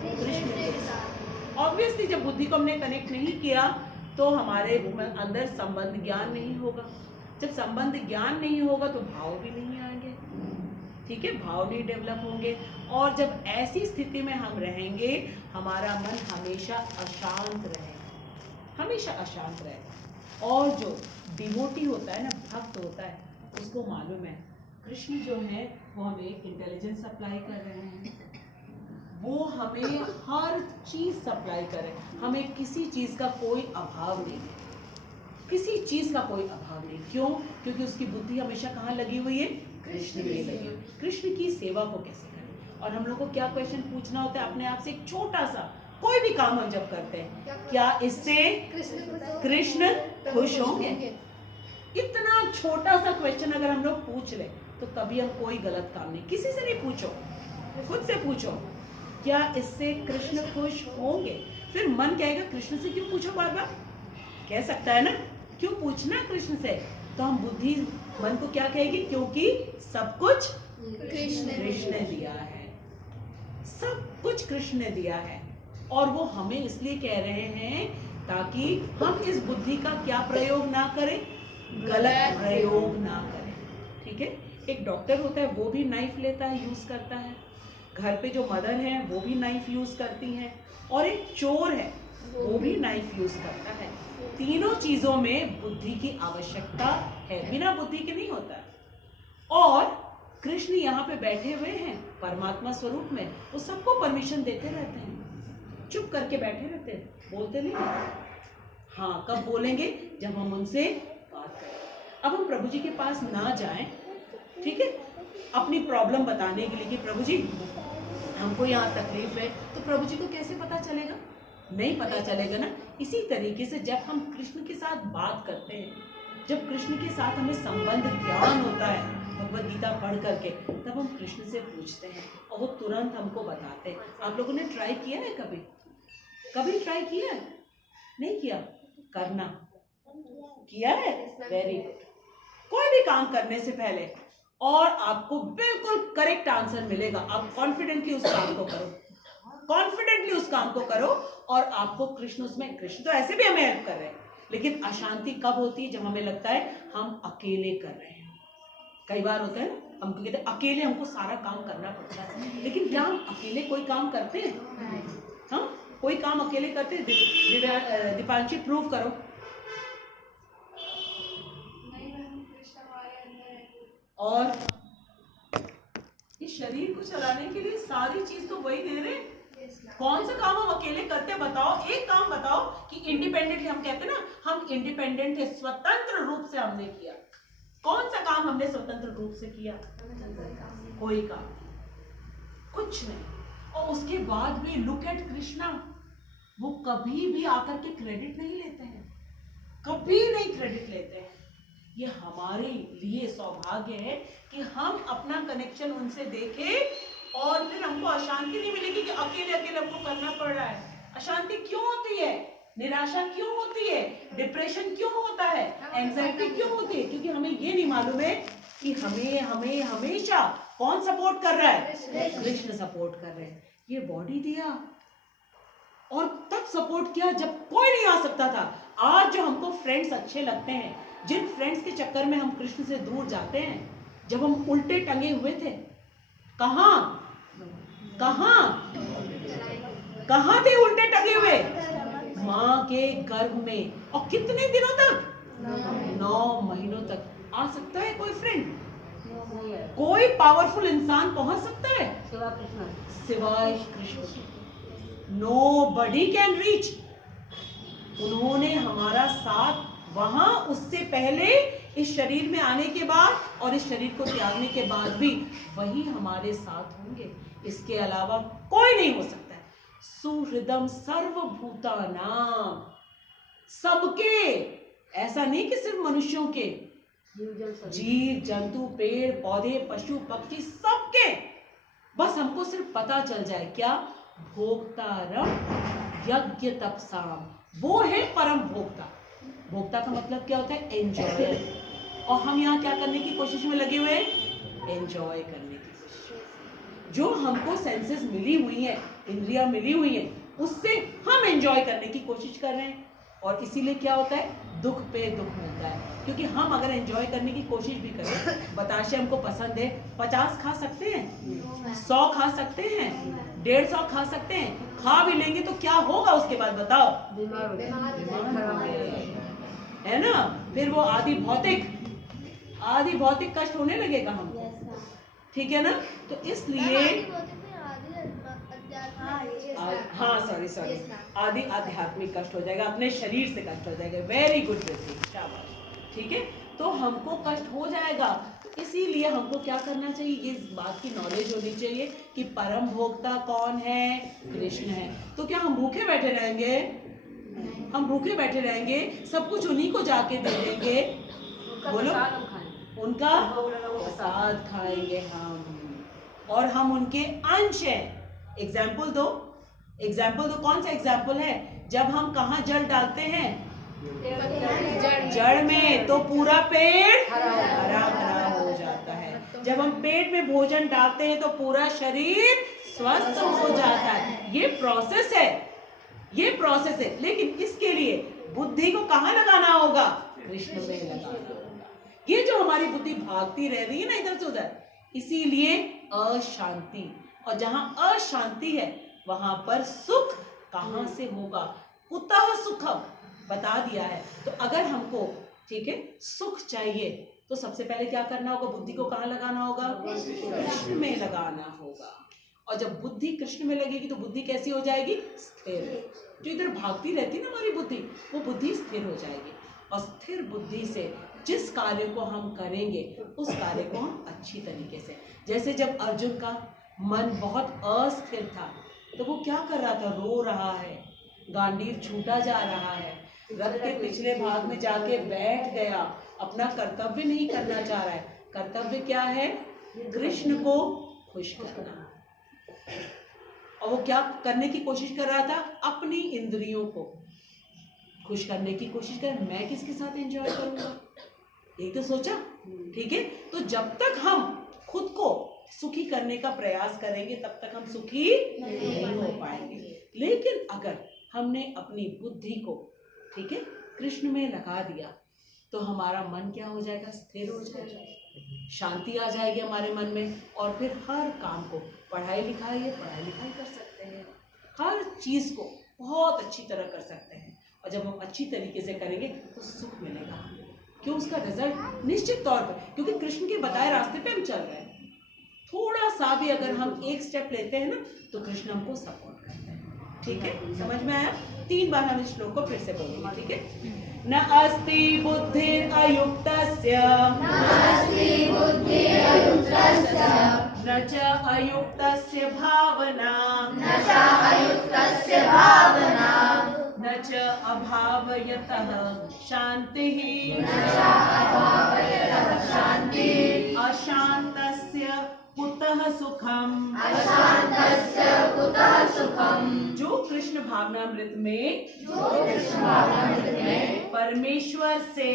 कृष्ण के साथ। ऑब्वियसली जब बुद्धि को हमने कनेक्ट नहीं किया तो हमारे अंदर संबंध ज्ञान नहीं होगा। जब संबंध ज्ञान नहीं होगा तो भाव भी नहीं आएंगे, ठीक है, भाव नहीं डेवलप होंगे। और जब ऐसी स्थिति में हम रहेंगे हमारा मन हमेशा अशांत रहेगा, हमेशा अशांत रहेगा। और जो डिवोटी होता है ना, भक्त होता है, उसको मालूम है कृष्ण जो है वो हमें इंटेलिजेंस सप्लाई कर रहे हैं, वो हमें हर चीज सप्लाई करे, हमें किसी चीज का कोई अभाव नहीं है, किसी चीज का कोई अभाव नहीं। क्यों? क्योंकि उसकी बुद्धि हमेशा कहाँ लगी हुई है? कृष्ण में लगी हुई। कृष्ण की सेवा को कैसे करें? और हम लोग को क्या क्वेश्चन पूछना होता है अपने आप से, एक छोटा सा, कोई भी काम हम जब करते हैं, क्या इससे कृष्ण खुश होंगे? इतना छोटा सा क्वेश्चन अगर हम लोग पूछ ले तो कभी हम कोई गलत काम नहीं, किसी से नहीं पूछो, खुद से पूछो, क्या इससे कृष्ण खुश होंगे? फिर मन कहेगा कृष्ण से क्यों पूछो बार बार, कह सकता है ना, क्यों पूछना कृष्ण से? तो हम बुद्धि मन को क्या कहेगी, क्योंकि सब कुछ कृष्ण ने दिया है, सब कुछ कृष्ण ने दिया है। और वो हमें इसलिए कह रहे हैं ताकि हम इस बुद्धि का क्या प्रयोग ना करें, गलत प्रयोग ना करें, ठीक है। एक डॉक्टर होता है वो भी नाइफ लेता है, यूज करता है, घर पे जो मदर है वो भी नाइफ यूज करती हैं, और एक चोर है वो भी नाइफ यूज करता है। तीनों चीजों में बुद्धि की आवश्यकता है, बिना बुद्धि के नहीं होता है। और कृष्ण यहाँ पे बैठे हुए हैं परमात्मा स्वरूप में, वो सबको परमिशन देते रहते हैं, चुप करके बैठे रहते हैं, बोलते नहीं। हाँ, कब बोलेंगे? जब हम उनसे बात करें। अब हम प्रभु जी के पास ना जाएं, ठीक है, अपनी प्रॉब्लम बताने के लिए कि प्रभु जी हमको यहाँ तकलीफ है, तो प्रभु जी को कैसे पता चलेगा? नहीं पता चलेगा ना। इसी तरीके से जब हम कृष्ण के साथ बात करते हैं, जब कृष्ण के साथ हमें संबंध ज्ञान होता है भगवद गीता पढ़ करके, तब हम कृष्ण से पूछते हैं और वो तुरंत हमको बताते हैं। आप लोगों ने ट्राई किया है कभी? कभी ट्राई किया है? नहीं किया? करना। किया है? Very good. कोई भी काम करने से पहले और आपको बिल्कुल करेक्ट आंसर मिलेगा, आप कॉन्फिडेंटली उस काम को करो, कॉन्फिडेंटली उस काम को करो, और आपको कृष्ण उसमें, कृष्ण तो ऐसे भी हमें हेल्प कर रहे हैं, लेकिन अशांति कब होती है? जब हमें लगता है हम अकेले कर रहे हैं। कई बार होता है ना, हम कहते हैं अकेले हमको सारा काम करना पड़ता है, लेकिन क्या हम अकेले कोई काम करते हैं? हम कोई काम अकेले करते हैं? दीपांशी प्रूव करो। और इस शरीर को चलाने के लिए सारी चीज तो वही दे रहे हैं। कौन सा काम हम अकेले करते हैं? बताओ, एक काम बताओ कि इंडिपेंडेंटली, हम कहते हैं ना हम इंडिपेंडेंट है, स्वतंत्र रूप से हमने किया। कौन सा काम हमने स्वतंत्र रूप से किया? कोई काम, कुछ नहीं। और उसके बाद भी लुक एट कृष्णा, वो कभी भी आकर के क्रेडिट नहीं लेते हैं, कभी नहीं क्रेडिट लेते हैं। ये हमारे लिए सौभाग्य है कि हम अपना कनेक्शन उनसे देखें और फिर हमको अशांति नहीं मिलेगी कि अकेले अकेले हमको करना पड़ रहा है। अशांति क्यों होती है? निराशा क्यों होती है? डिप्रेशन क्यों होता है? एंजाइटी क्यों होती है? क्योंकि हमें ये नहीं मालूम है कि हमें हमें हमेशा कौन सपोर्ट कर रहा है? कृष्ण सपोर्ट कर रहे हैं। ये बॉडी दिया और तब सपोर्ट किया जब कोई नहीं आ सकता था। आज जो हमको फ्रेंड्स अच्छे लगते हैं, जिन फ्रेंड्स के चक्कर में हम कृष्ण से दूर जाते हैं, जब हम उल्टे टंगे हुए थे, कहां कहां कहां थे उल्टे टंगे हुए? माँ के गर्भ में। और कितने दिनों तक? 9 महीनों तक। आ सकता है कोई फ्रेंड? कोई पावरफुल इंसान पहुंच सकता है सिवाय कृष्ण? Nobody can reach। उन्होंने हमारा साथ वहां उससे पहले, इस शरीर में आने के बाद और इस शरीर को त्यागने के बाद भी वही हमारे साथ होंगे। इसके अलावा कोई नहीं हो सकता है। सुहृदम सर्वभूतानाम, सबके, ऐसा नहीं कि सिर्फ मनुष्यों के, जीव जंतु पेड़ पौधे पशु पक्षी सबके। बस हमको सिर्फ पता चल जाए क्या? भोक्तारम यज्ञ तपसाम, वो है परम भोक्ता। भोक्ता का मतलब क्या होता है? एंजॉयर। और हम यहाँ क्या करने की कोशिश में लगे हुए हैं? एंजॉय करने की कोशिश। जो हमको सेंसेस मिली हुई हैं, इंद्रियां मिली हुई हैं, उससे हम एंजॉय करने की कोशिश कर रहे हैं। और इसीलिए क्या होता है, दुख पे दुख मिलता है। क्योंकि हम अगर एंजॉय करने की कोशिश भी करें, बताशे हमको पसंद है, 50 खा सकते हैं, 100 खा सकते हैं, 150 खा सकते हैं, खा भी लेंगे तो क्या होगा उसके बाद बताओ, है ना। फिर वो आदि भौतिक कष्ट होने लगेगा हमको, ठीक है ना। तो इसलिए हाँ सॉरी आदि आध्यात्मिक कष्ट हो जाएगा, अपने शरीर से कष्ट हो जाएगा। वेरी गुड बेटी, शाबाश, ठीक है। तो हमको कष्ट हो जाएगा, तो इसीलिए हमको क्या करना चाहिए, ये इस बात की नॉलेज होनी चाहिए कि परम भोक्ता कौन है, कृष्ण है। तो क्या हम भूखे बैठे रहेंगे, हम भूखे बैठे रहेंगे, सब कुछ उन्हीं को जाके दे देंगे, बोलो, उनका प्रसाद खाएंगे हम, और हम उनके अंश हैं। एग्जाम्पल दो, कौन सा एग्जाम्पल है, जब हम कहाँ जल डालते हैं, जड़ में, तो पूरा पेट हरा भरा हो जाता है। जब हम पेट में भोजन डालते हैं तो पूरा शरीर स्वस्थ हो जाता है। ये प्रोसेस है, लेकिन इसके लिए बुद्धि को कहाँ लगाना होगा, कृष्ण में लगाना होगा। ये जो हमारी बुद्धि भागती रह रही है ना इधर से उधर, इसीलिए अशांति, और जहां अशांति है वहां पर सुख कहां से होगा, कुतः सुखम बता दिया है। तो अगर हमको, ठीक है, सुख चाहिए तो सबसे पहले क्या करना होगा, बुद्धि को कहाँ लगाना होगा, कृष्ण में लगाना होगा। और जब बुद्धि कृष्ण में लगेगी तो बुद्धि कैसी हो जाएगी, स्थिर। जो इधर भागती रहती है ना हमारी बुद्धि, वो बुद्धि स्थिर हो जाएगी। और स्थिर बुद्धि से जिस कार्य को हम करेंगे उस कार्य को हम अच्छी तरीके से, जैसे जब अर्जुन का मन बहुत अस्थिर था तो वो क्या कर रहा था, रो रहा है, गांडीव छूटा जा रहा है, रथ के पिछले भाग में जाके बैठ गया, अपना कर्तव्य नहीं करना चाह रहा है। कर्तव्य क्या है, कृष्ण को खुश करना। और वो क्या करने की कोशिश कर रहा था, अपनी इंद्रियों को खुश करने की कोशिश कर, मैं किसके साथ एंजॉय करूंगा, एक तो सोचा, ठीक है। तो जब तक हम खुद को सुखी करने का प्रयास करेंगे तब तक हम सुखी नहीं हो पाएंगे। लेकिन अगर हमने अपनी बुद्धि को, ठीक है, कृष्ण में लगा दिया तो हमारा मन क्या हो जाएगा, स्थिर हो जाएगा, शांति आ जाएगी हमारे मन में। और फिर हर काम को, पढ़ाई लिखाई कर सकते हैं, हर चीज़ को बहुत अच्छी तरह कर सकते हैं। और जब हम अच्छी तरीके से करेंगे तो सुख मिलेगा, क्यों, उसका रिजल्ट निश्चित तौर पर, क्योंकि कृष्ण के बताए रास्ते पे हम चल रहे हैं। थोड़ा सा भी अगर हम एक स्टेप लेते हैं ना तो कृष्ण हमको सपोर्ट करते हैं, ठीक है। समझ में आया? 3 बार हम इस श्लोक को फिर से बोलेंगे, ठीक है। न अस्ति बुद्धिर अयुक्तस्य, न च अयुक्तस्य भावना, न च अभावयतः शान्तिः, अशान्तस्य कुतः सुखम। जो कृष्ण भावनामृत में परमेश्वर से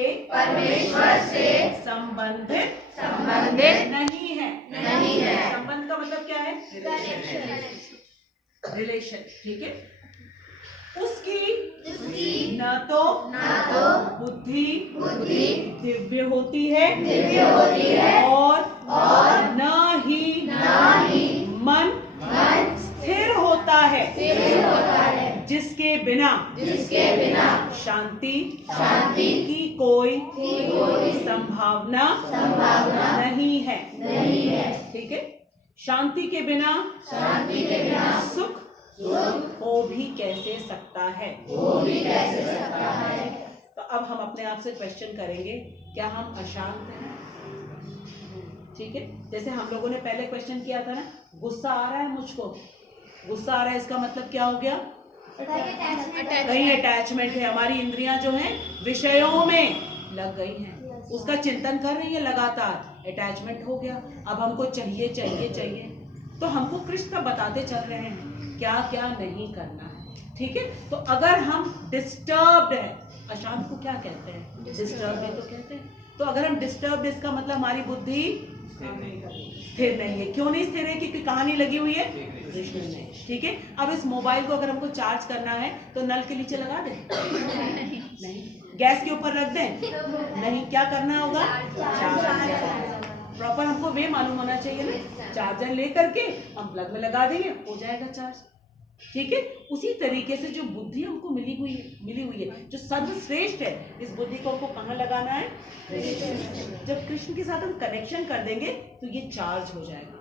संबंधित नहीं है। संबंध का मतलब क्या है, रिलेशन, ठीक है। उसकी न तो बुद्धि दिव्य होती है और न ही मन स्थिर होता है, जिसके बिना शांति की कोई संभावना नहीं है, ठीक है। शांति के बिना सुख हो भी कैसे सकता है। तो अब हम अपने आप से क्वेश्चन करेंगे, क्या हम अशांत हैं, ठीक है। जैसे हम लोगों ने पहले क्वेश्चन किया था ना, गुस्सा आ रहा है मुझको, गुस्सा आ रहा है, इसका मतलब क्या हो गया, कहीं अटैचमेंट है, हमारी इंद्रियां जो हैं विषयों में लग गई हैं, उसका चिंतन कर रही है लगातार, अटैचमेंट हो गया। अब हमको चाहिए, तो हमको कृष्ण बताते चल रहे हैं क्या क्या नहीं करना है, ठीक है। तो अगर हम डिस्टर्ब्ड है, अशांत को क्या कहते हैं, डिस्टर्ब्ड है तो कहते हैं। तो अगर हम डिस्टर्ब्ड, इसका मतलब हमारी बुद्धि स्थिर नहीं है। क्यों नहीं स्थिर है? क्योंकि कहानी लगी हुई है कृष्ण में। ठीक है, अब इस मोबाइल को अगर हमको चार्ज करना है तो नल के नीचे लगा दें? नहीं। गैस के ऊपर रख दें? नहीं। क्या करना होगा? चार्ज। प्रॉपर हमको वे मालूम होना चाहिए ना। चार्जर लेकर के हम प्लग में लगा देंगे, हो जाएगा चार्ज। ठीक है, उसी तरीके से जो बुद्धि हमको मिली हुई है, जो सर्वश्रेष्ठ है, इस बुद्धि को हमको कहाँ लगाना है? जब कृष्ण के साथ हम कनेक्शन कर देंगे तो ये चार्ज हो जाएगा,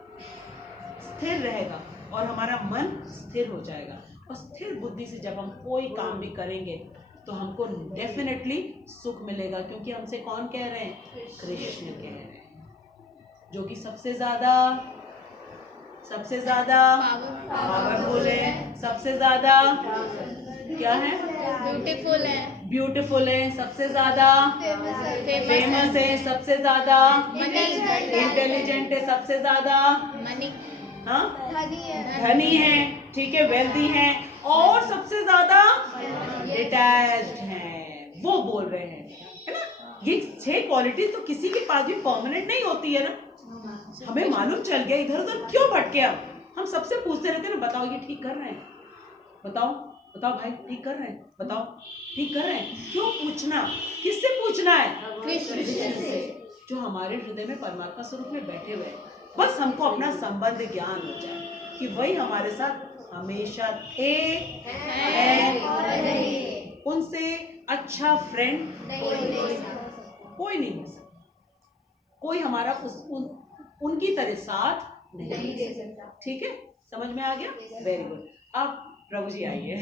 स्थिर रहेगा और हमारा मन स्थिर हो जाएगा। और स्थिर बुद्धि से जब हम कोई काम भी करेंगे तो हमको डेफिनेटली सुख मिलेगा, क्योंकि हमसे कौन कह रहे हैं? कृष्ण कह रहे हैं, जो कि सबसे ज्यादा पावरफुल है, सबसे ज्यादा क्या है? ब्यूटीफुल है, सबसे ज्यादा फेमस है, सबसे ज्यादा इंटेलिजेंट है, सबसे ज्यादा धनी है, ठीक है, वेल्दी है, और सबसे ज्यादा डिटैच्ड है, वो बोल रहे हैं, है ना। ये 6 क्वालिटीज तो किसी के पास भी परमानेंट नहीं होती है ना। हमें मालूम चल गया, इधर उधर क्यों भटके? हम सबसे पूछते रहते हैं ना, बताओ ये ठीक कर रहे हैं? बताओ भाई ठीक कर रहे हैं? बताओ ठीक कर रहे हैं? क्यों पूछना? किससे पूछना है? कृष्ण से, जो हमारे हृदय में परमात्मा स्वरूप में बैठे हुए हैं। बस हमको अपना संबंध ज्ञान हो जाए कि वही हमारे साथ हमेशा थे, हैं, उनसे अच्छा फ्रेंड कोई नहीं हो सकता, कोई हमारा उनकी तरह साथ नहीं दे सकता। ठीक है, समझ में आ गया? Very good. अब प्रभु जी आइए।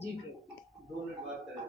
जी प्रभु, 2 मिनट बात करें।